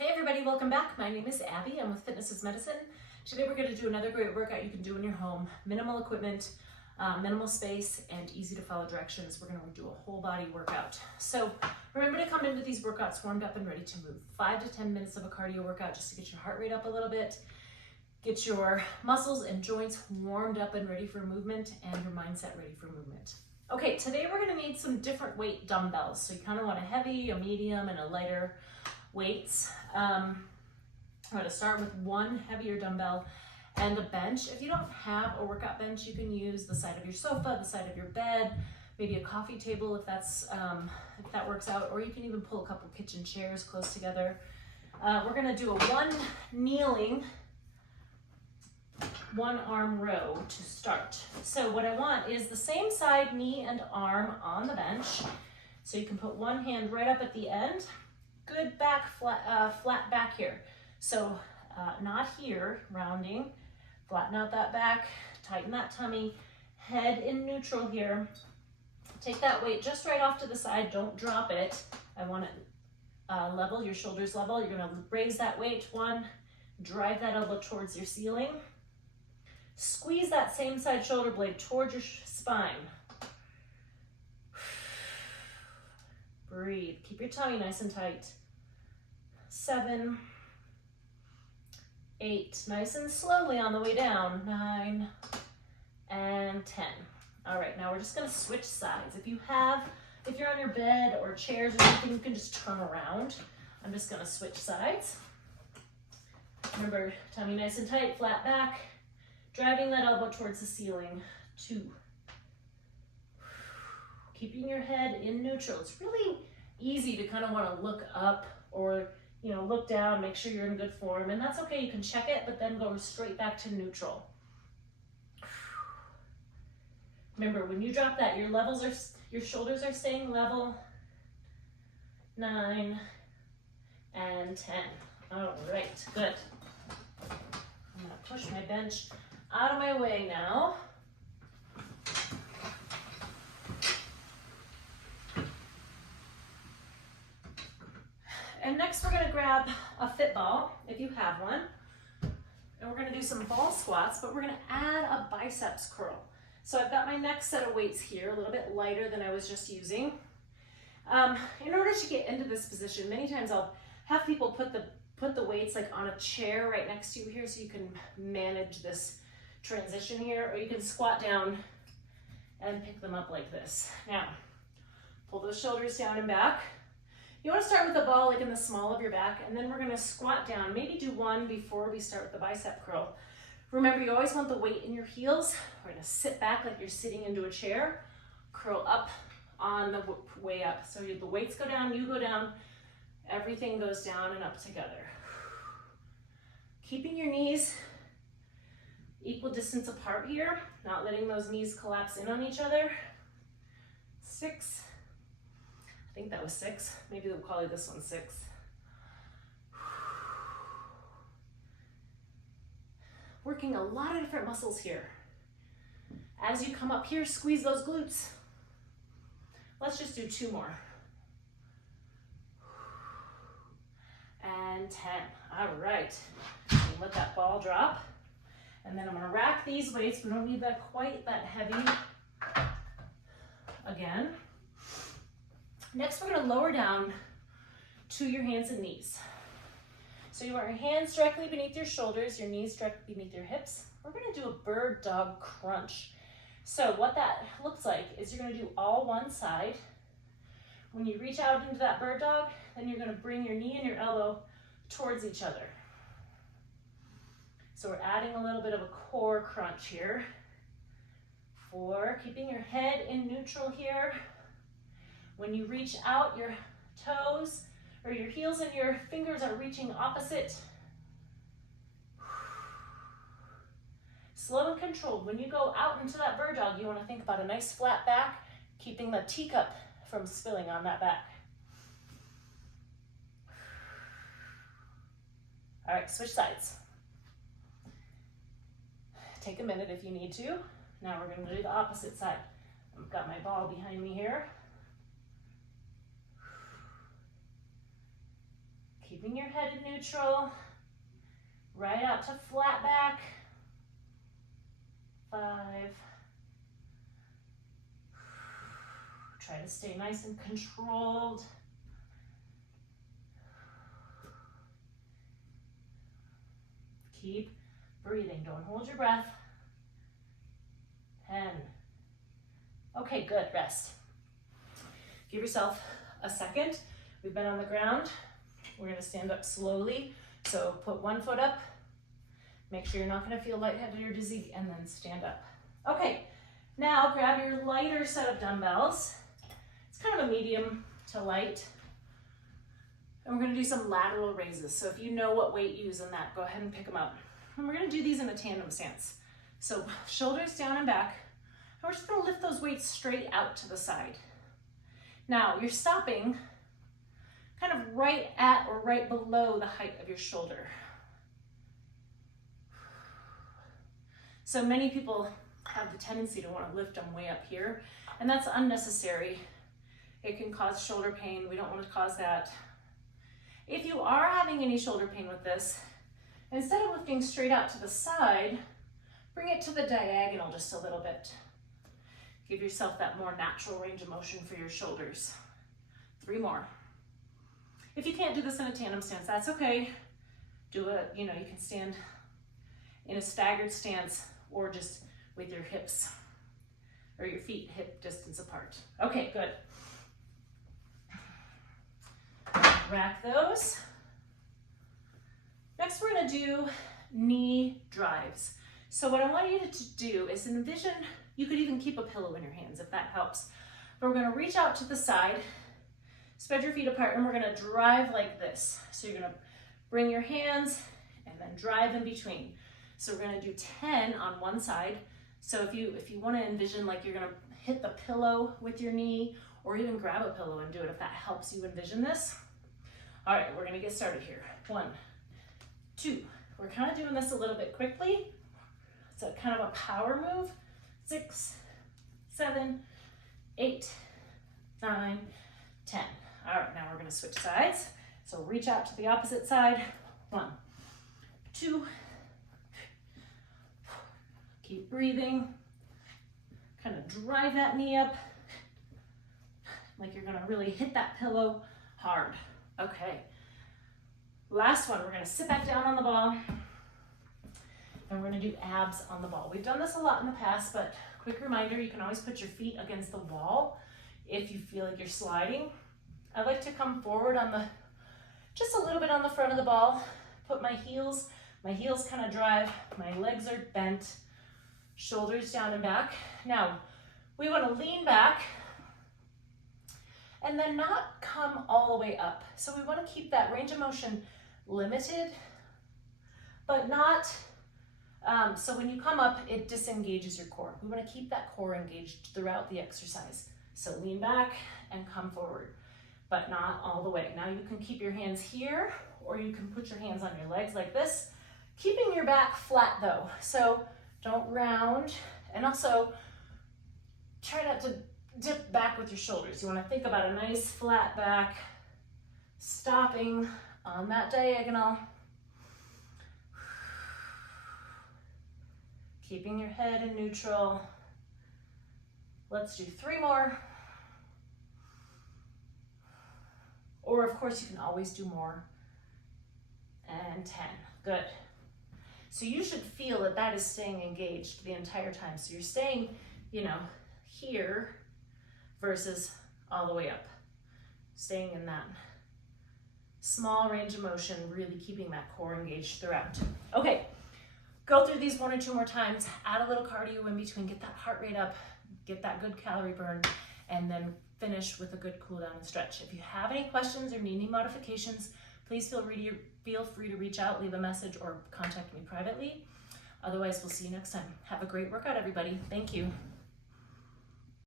Hey everybody, welcome back. My name is Abby. I'm with Fitness is Medicine. Today we're going to do another great workout you can do in your home. Minimal equipment, minimal space, and easy to follow directions. We're going to do a whole body workout. So remember to come into these workouts warmed up and ready to move. 5 to 10 minutes of a cardio workout just to get your heart rate up a little bit, get your muscles and joints warmed up and ready for movement, and your mindset ready for movement. Okay, today we're going to need some different weight dumbbells. So you kind of want a heavy, a medium, and a lighter weights. I'm going to start with one heavier dumbbell and a bench. If you don't have a workout bench, you can use the side of your sofa, the side of your bed, maybe a coffee table if that works out, or you can even pull a couple kitchen chairs close together. We're going to do a one kneeling, one arm row to start. So what I want is the same side knee and arm on the bench. So you can put one hand right up at the end. Good back, flat back here. So not here, rounding, flatten out that back, tighten that tummy, head in neutral here. Take that weight just right off to the side, don't drop it. I want it level, your shoulders level. You're gonna raise that weight, one, drive that elbow towards your ceiling. Squeeze that same side shoulder blade towards your spine. Breathe, keep your tummy nice and tight. 7, 8, nice and slowly on the way down. 9 and 10. All right, now we're just gonna switch sides. If you're on your bed or chairs or something, you can just turn around. I'm just gonna switch sides. Remember, tummy nice and tight, flat back, driving that elbow towards the ceiling. 2. Keeping your head in neutral. It's really easy to kind of want to look up or look down, make sure you're in good form, and that's okay. You can check it, but then go straight back to neutral. Remember, when you drop that, your shoulders are staying level. 9 and 10. All right, good. I'm gonna push my bench out of my way now. And next we're gonna grab a fit ball, if you have one, and we're gonna do some ball squats, but we're gonna add a biceps curl. So I've got my next set of weights here, a little bit lighter than I was just using. In order to get into this position, many times I'll have people put the weights like on a chair right next to you here so you can manage this transition here, or you can squat down and pick them up like this. Now, pull those shoulders down and back. You want to start with the ball like in the small of your back, and then we're going to squat down. Maybe do one before we start with the bicep curl. Remember, you always want the weight in your heels. We're going to sit back like you're sitting into a chair, curl up on the way up. So the weights go down, you go down, everything goes down and up together. Keeping your knees equal distance apart here, not letting those knees collapse in on each other. 6. I think that was 6. Maybe they'll call this one 6. Working a lot of different muscles here. As you come up here, squeeze those glutes. Let's just do 2 more. And 10. All right. Let that ball drop. And then I'm going to rack these weights. We don't need that quite that heavy again. Next, we're going to lower down to your hands and knees. So you want your hands directly beneath your shoulders, your knees directly beneath your hips. We're going to do a bird dog crunch. So what that looks like is you're going to do all one side. When you reach out into that bird dog, then you're going to bring your knee and your elbow towards each other. So we're adding a little bit of a core crunch here. 4, keeping your head in neutral here. When you reach out, your toes or your heels and your fingers are reaching opposite. Slow and controlled. When you go out into that bird dog, you want to think about a nice flat back, keeping the teacup from spilling on that back. All right, switch sides. Take a minute if you need to. Now we're going to do the opposite side. I've got my ball behind me here. Keeping your head in neutral. Right out to flat back. 5. Try to stay nice and controlled. Keep breathing. Don't hold your breath. 10. Okay, good. Rest. Give yourself a second. We've been on the ground. We're going to stand up slowly. So put one foot up. Make sure you're not going to feel lightheaded or dizzy, and then stand up. Okay, now grab your lighter set of dumbbells. It's kind of a medium to light. And we're going to do some lateral raises. So if you know what weight you use in that, go ahead and pick them up. And we're going to do these in a tandem stance. So shoulders down and back. And we're just going to lift those weights straight out to the side. Now you're stopping kind of right at or right below the height of your shoulder. So many people have the tendency to want to lift them way up here, and that's unnecessary. It can cause shoulder pain. We don't want to cause that. If you are having any shoulder pain with this, instead of lifting straight out to the side, bring it to the diagonal just a little bit. Give yourself that more natural range of motion for your shoulders. 3 more. If you can't do this in a tandem stance, that's okay. You can stand in a staggered stance or just with your hips or your feet hip distance apart. Okay, good. Rack those. Next, we're gonna do knee drives. So what I want you to do is envision, you could even keep a pillow in your hands if that helps. But we're gonna reach out to the side, spread your feet apart, and we're gonna drive like this. So you're gonna bring your hands and then drive in between. So we're gonna do 10 on one side. So if you wanna envision like you're gonna hit the pillow with your knee, or even grab a pillow and do it if that helps you envision this. All right, we're gonna get started here. 1, 2. We're kind of doing this a little bit quickly. It's a kind of a power move. 6, 7, 8, 9, 10. All right, now we're gonna switch sides. So reach out to the opposite side. 1, 2, keep breathing. Kind of drive that knee up like you're gonna really hit that pillow hard. Okay. Last one, we're gonna sit back down on the ball and we're gonna do abs on the ball. We've done this a lot in the past, but quick reminder, you can always put your feet against the wall if you feel like you're sliding. I like to come forward just a little bit on the front of the ball, put my heels kind of drive, my legs are bent, shoulders down and back. Now, we want to lean back and then not come all the way up. So we want to keep that range of motion limited, but not, so when you come up, it disengages your core. We want to keep that core engaged throughout the exercise. So lean back and come forward, but not all the way. Now you can keep your hands here, or you can put your hands on your legs like this, keeping your back flat though. So don't round, and also try not to dip back with your shoulders. You want to think about a nice flat back, stopping on that diagonal. Keeping your head in neutral. Let's do 3 more. Or of course you can always do more. And 10, good. So you should feel that that is staying engaged the entire time. So you're staying, here versus all the way up. Staying in that small range of motion, really keeping that core engaged throughout. Okay, go through these 1 or 2 more times, add a little cardio in between, get that heart rate up, get that good calorie burn, and then finish with a good cool down and stretch. If you have any questions or need any modifications, please feel free to reach out, leave a message, or contact me privately. Otherwise, we'll see you next time. Have a great workout, everybody. Thank you.